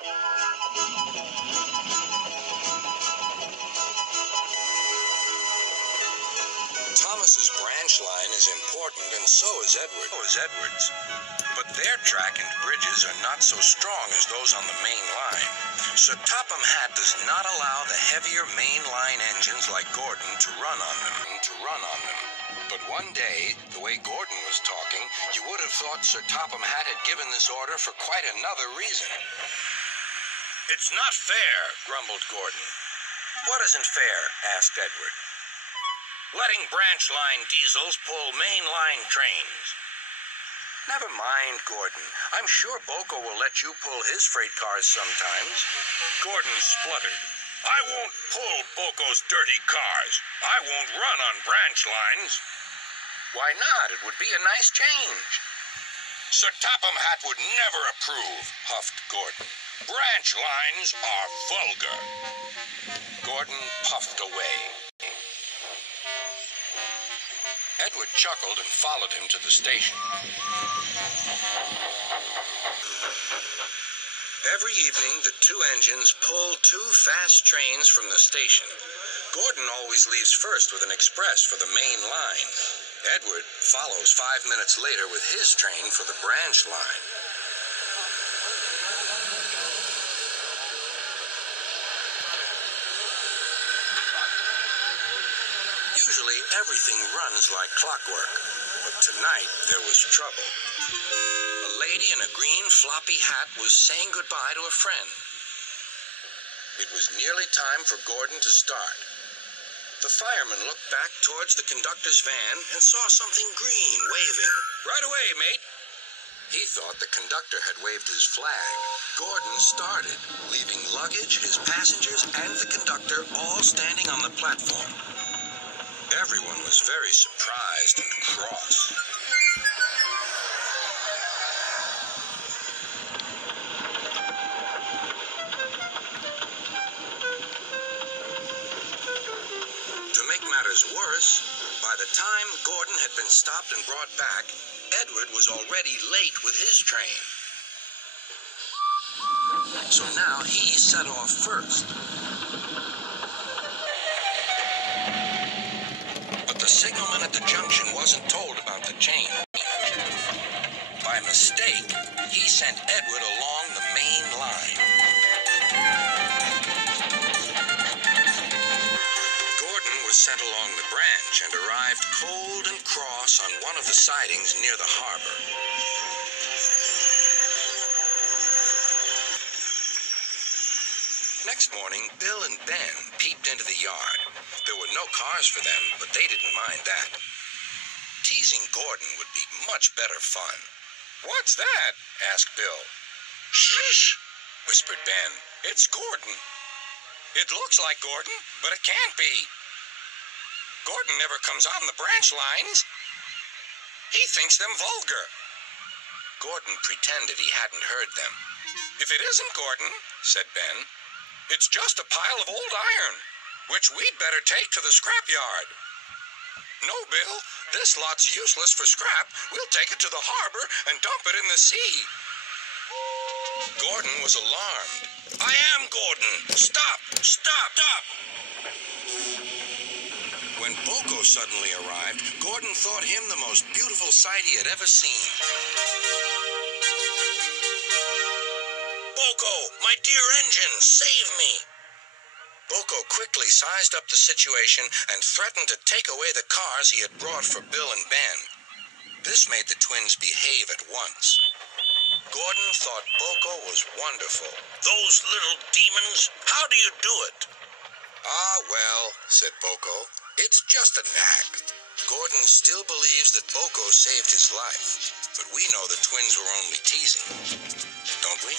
Thomas's branch line is important, and so is Edward's. But their track and bridges are not so strong as those on the main line. Sir Topham Hatt does not allow the heavier main line engines like Gordon to run on them. But one day, the way Gordon was talking, you would have thought Sir Topham Hatt had given this order for quite another reason. "It's not fair," grumbled Gordon. "What isn't fair?" asked Edward. "Letting branch line diesels pull main line trains." "Never mind, Gordon. I'm sure Boko will let you pull his freight cars sometimes." Gordon spluttered. "I won't pull Boko's dirty cars. I won't run on branch lines." "Why not? It would be a nice change." "Sir Topham Hatt would never approve," huffed Gordon. "Branch lines are vulgar." Gordon puffed away. Edward chuckled and followed him to the station. Every evening, the two engines pull two fast trains from the station. Gordon always leaves first with an express for the main line. Edward follows 5 minutes later with his train for the branch line. Usually, everything runs like clockwork, but tonight there was trouble. A lady in a green floppy hat was saying goodbye to a friend. It was nearly time for Gordon to start. The fireman looked back towards the conductor's van and saw something green waving. "Right away, mate." He thought the conductor had waved his flag. Gordon started, leaving luggage, his passengers, and the conductor all standing on the platform. Everyone was very surprised and cross. To make matters worse, by the time Gordon had been stopped and brought back, Edward was already late with his train. So now he set off first. But the signalman at the junction wasn't told about the change. By mistake, he sent Edward along the main line. Gordon was sent along the branch and arrived cold and cross on one of the sidings near the harbor. Next morning, Bill and Ben peeped into the yard. There were no cars for them, but they didn't mind that. Teasing Gordon would be much better fun. "What's that?" asked Bill. "Shh," whispered Ben. "It's Gordon. It looks like Gordon, but it can't be. Gordon never comes on the branch lines. He thinks them vulgar." Gordon pretended he hadn't heard them. "If it isn't Gordon," said Ben, "it's just a pile of old iron, which we'd better take to the scrap yard." "No, Bill, this lot's useless for scrap. We'll take it to the harbor and dump it in the sea." Gordon was alarmed. "I am Gordon. Stop, stop, stop." When Boko suddenly arrived, Gordon thought him the most beautiful sight he had ever seen. "Boko, my dear engine, save me." Boko quickly sized up the situation and threatened to take away the cars he had brought for Bill and Ben. This made the twins behave at once. Gordon thought Boko was wonderful. "Those little demons, how do you do it?" "Ah, well," said Boko, "it's just an act." Gordon still believes that Boko saved his life, but we know the twins were only teasing, don't we?